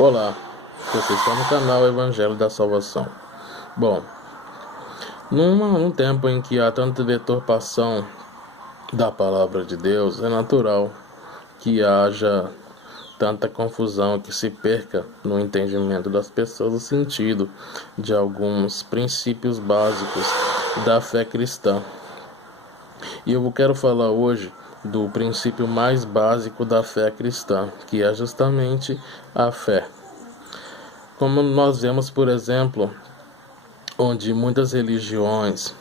Olá, você está no canal Evangelho da Salvação. Bom, num tempo em que há tanta deturpação da palavra de Deus, é natural que haja tanta confusão, que se perca no entendimento das pessoas o sentido de alguns princípios básicos da fé cristã. E eu quero falar hoje do princípio mais básico da fé cristã, que é justamente a fé. Como nós vemos, por exemplo, onde muitas religiões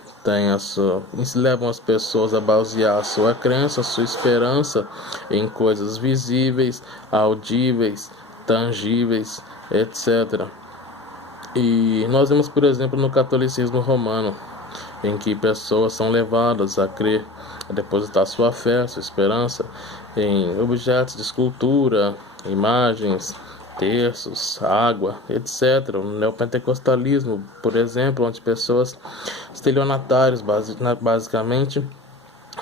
levam as pessoas a basear a sua crença, a sua esperança em coisas visíveis, audíveis, tangíveis, etc. E nós vemos, por exemplo, no catolicismo romano, em que pessoas são levadas a crer, a depositar sua fé, sua esperança em objetos de escultura, imagens, terços, água, etc. No neopentecostalismo, por exemplo, onde pessoas estelionatárias basicamente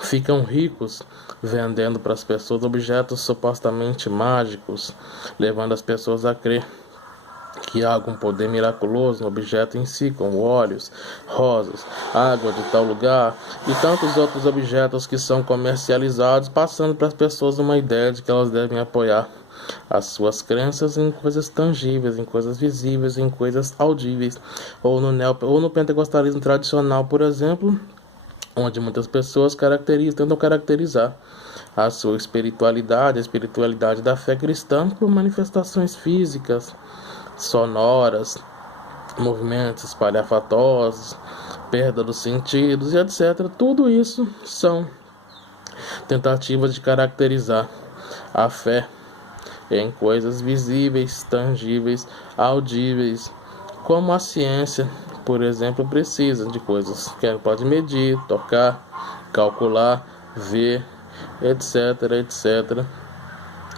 ficam ricos vendendo para as pessoas objetos supostamente mágicos, levando as pessoas a crer que há algum poder miraculoso no objeto em si, como óleos, rosas, água de tal lugar e tantos outros objetos que são comercializados, passando para as pessoas uma ideia de que elas devem apoiar as suas crenças em coisas tangíveis, em coisas visíveis, em coisas audíveis, ou no pentecostalismo tradicional, por exemplo, onde muitas pessoas tentam caracterizar a sua espiritualidade, a espiritualidade da fé cristã, por manifestações físicas, sonoras, movimentos espalhafatosos, perda dos sentidos e etc. Tudo isso são tentativas de caracterizar a fé em coisas visíveis, tangíveis, audíveis, como a ciência, por exemplo, precisa de coisas que ela pode medir, tocar, calcular, ver, etc, etc,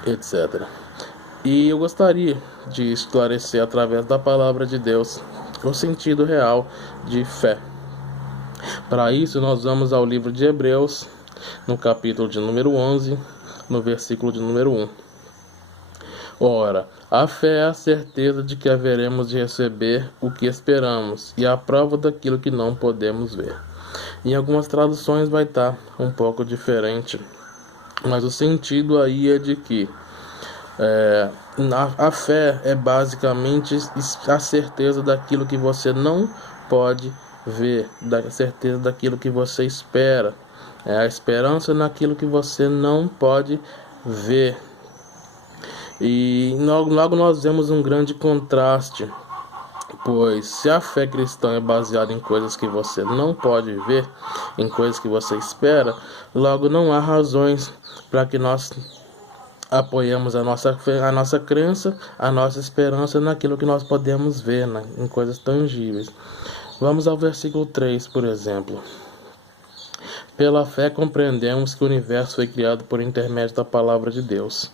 etc. E eu gostaria de esclarecer através da palavra de Deus o sentido real de fé. Para isso, nós vamos ao livro de Hebreus, no capítulo de número 11, no versículo de número 1. Ora, a fé é a certeza de que haveremos de receber o que esperamos e a prova daquilo que não podemos ver. Em algumas traduções vai estar um pouco diferente, mas o sentido aí é de que a fé é basicamente a certeza daquilo que você não pode ver, da certeza daquilo que você espera, é a esperança naquilo que você não pode ver. E logo nós vemos um grande contraste, pois se a fé cristã é baseada em coisas que você não pode ver, em coisas que você espera, logo não há razões para que nós apoiamos a nossa fé, a nossa crença, a nossa esperança naquilo que nós podemos ver, em coisas tangíveis. Vamos ao versículo 3, por exemplo. Pela fé compreendemos que o universo foi criado por intermédio da palavra de Deus,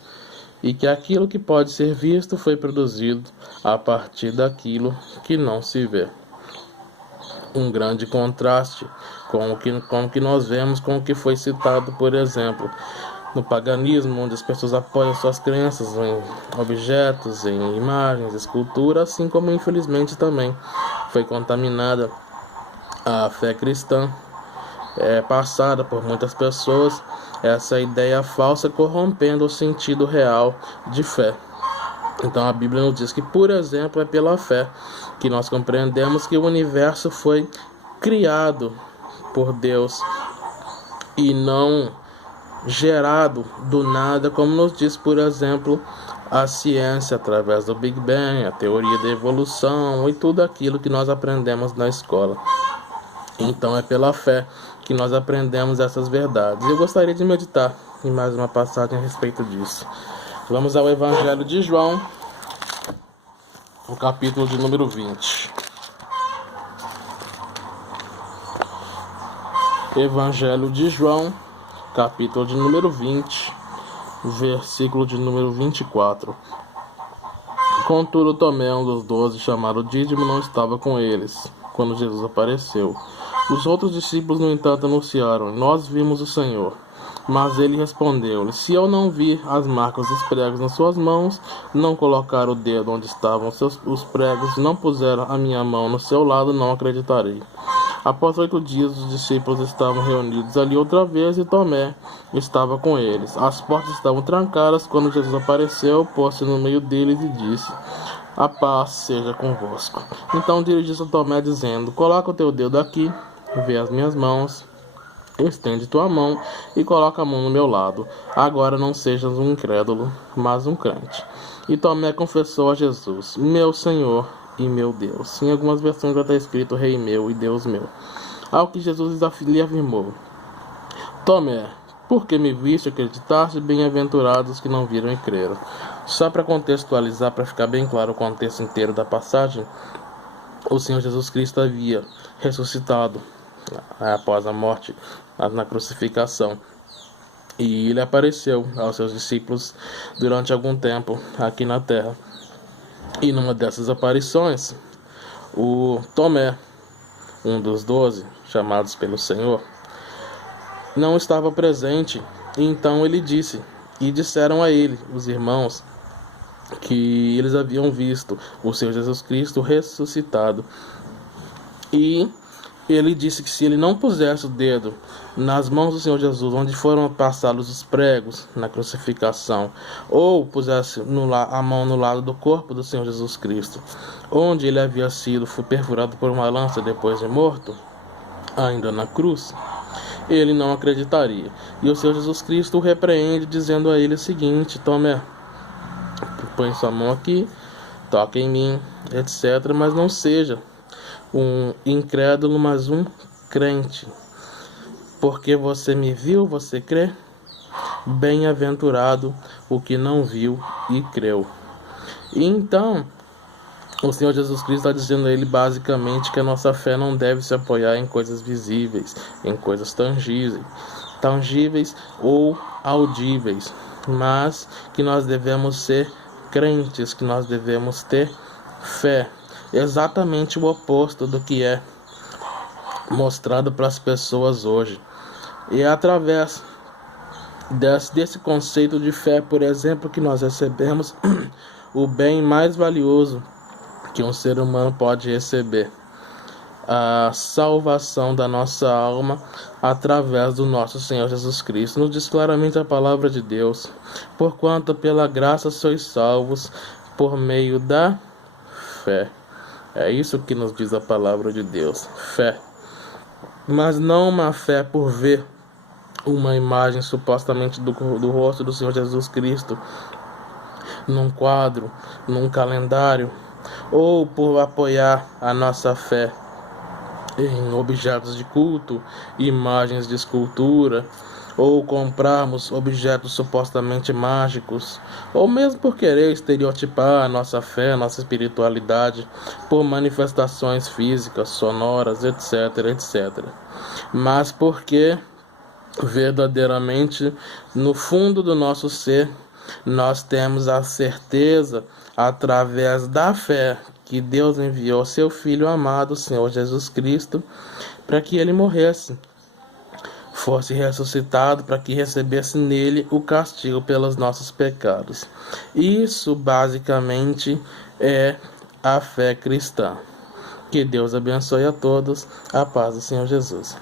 e que aquilo que pode ser visto foi produzido a partir daquilo que não se vê. Um grande contraste com o que nós vemos com o que foi citado, por exemplo, no paganismo, onde as pessoas apoiam suas crenças em objetos, em imagens, escultura, assim como infelizmente também foi contaminada a fé cristã, passada por muitas pessoas, essa ideia falsa corrompendo o sentido real de fé. Então a Bíblia nos diz que, por exemplo, é pela fé que nós compreendemos que o universo foi criado por Deus e não gerado do nada, como nos diz, por exemplo, a ciência através do Big Bang, a teoria da evolução e tudo aquilo que nós aprendemos na escola. Então é pela fé que nós aprendemos essas verdades. Eu gostaria de meditar em mais uma passagem a respeito disso. Vamos ao Evangelho de João, o capítulo de número 20. Evangelho de João, capítulo de número 20, versículo de número 24. Contudo, Tomé, um dos 12, chamado Dídimo, não estava com eles quando Jesus apareceu. Os outros discípulos, no entanto, anunciaram: nós vimos o Senhor. Mas ele respondeu-lhe: se eu não vir as marcas dos pregos nas suas mãos, não colocar o dedo onde estavam os pregos, não puser a minha mão no seu lado, não acreditarei. Após 8 dias, os discípulos estavam reunidos ali outra vez e Tomé estava com eles. As portas estavam trancadas quando Jesus apareceu, pôs-se no meio deles e disse: a paz seja convosco. Então dirigiu-se a Tomé, dizendo: coloca o teu dedo aqui, vê as minhas mãos. Estende tua mão e coloca a mão no meu lado. Agora não sejas um incrédulo, mas um crente. E Tomé confessou a Jesus: meu Senhor e meu Deus. Em algumas versões já está escrito Rei meu e Deus meu. Ao que Jesus lhe afirmou: Tomé, porque me viste, acreditaste, bem-aventurados que não viram e creram. Só para contextualizar, para ficar bem claro o contexto inteiro da passagem, o Senhor Jesus Cristo havia ressuscitado após a morte na crucificação. E ele apareceu aos seus discípulos durante algum tempo aqui na terra. E numa dessas aparições, o Tomé, um dos 12 chamados pelo Senhor, não estava presente. E então ele disse, e disseram a ele, os irmãos, que eles haviam visto o Senhor Jesus Cristo ressuscitado. E ele disse que se ele não pusesse o dedo nas mãos do Senhor Jesus, onde foram passados os pregos na crucificação, ou pusesse a mão no lado do corpo do Senhor Jesus Cristo, onde ele havia sido perfurado por uma lança depois de morto, ainda na cruz, ele não acreditaria. E o Senhor Jesus Cristo o repreende, dizendo a ele o seguinte: Tomé, põe sua mão aqui, toca em mim, etc. Mas não seja um incrédulo, mas um crente. Porque você me viu, você crê? Bem-aventurado o que não viu e creu. E então, o Senhor Jesus Cristo está dizendo a ele basicamente que a nossa fé não deve se apoiar em coisas visíveis, em coisas tangíveis ou audíveis, mas que nós devemos ser crentes, que nós devemos ter fé. Exatamente o oposto do que é mostrado para as pessoas hoje. E é através desse conceito de fé, por exemplo, que nós recebemos o bem mais valioso que um ser humano pode receber: a salvação da nossa alma através do nosso Senhor Jesus Cristo. Nos diz claramente a palavra de Deus: porquanto pela graça sois salvos por meio da fé. É isso que nos diz a palavra de Deus, fé. Mas não uma fé por ver uma imagem supostamente do rosto do Senhor Jesus Cristo num quadro, num calendário, ou por apoiar a nossa fé em objetos de culto, imagens de escultura, ou comprarmos objetos supostamente mágicos, ou mesmo por querer estereotipar a nossa fé, a nossa espiritualidade por manifestações físicas, sonoras, etc, etc. Mas porque verdadeiramente no fundo do nosso ser nós temos a certeza, através da fé, que Deus enviou seu Filho amado, o Senhor Jesus Cristo, para que ele morresse, fosse ressuscitado, para que recebesse nele o castigo pelos nossos pecados. Isso basicamente é a fé cristã. Que Deus abençoe a todos. A paz do Senhor Jesus.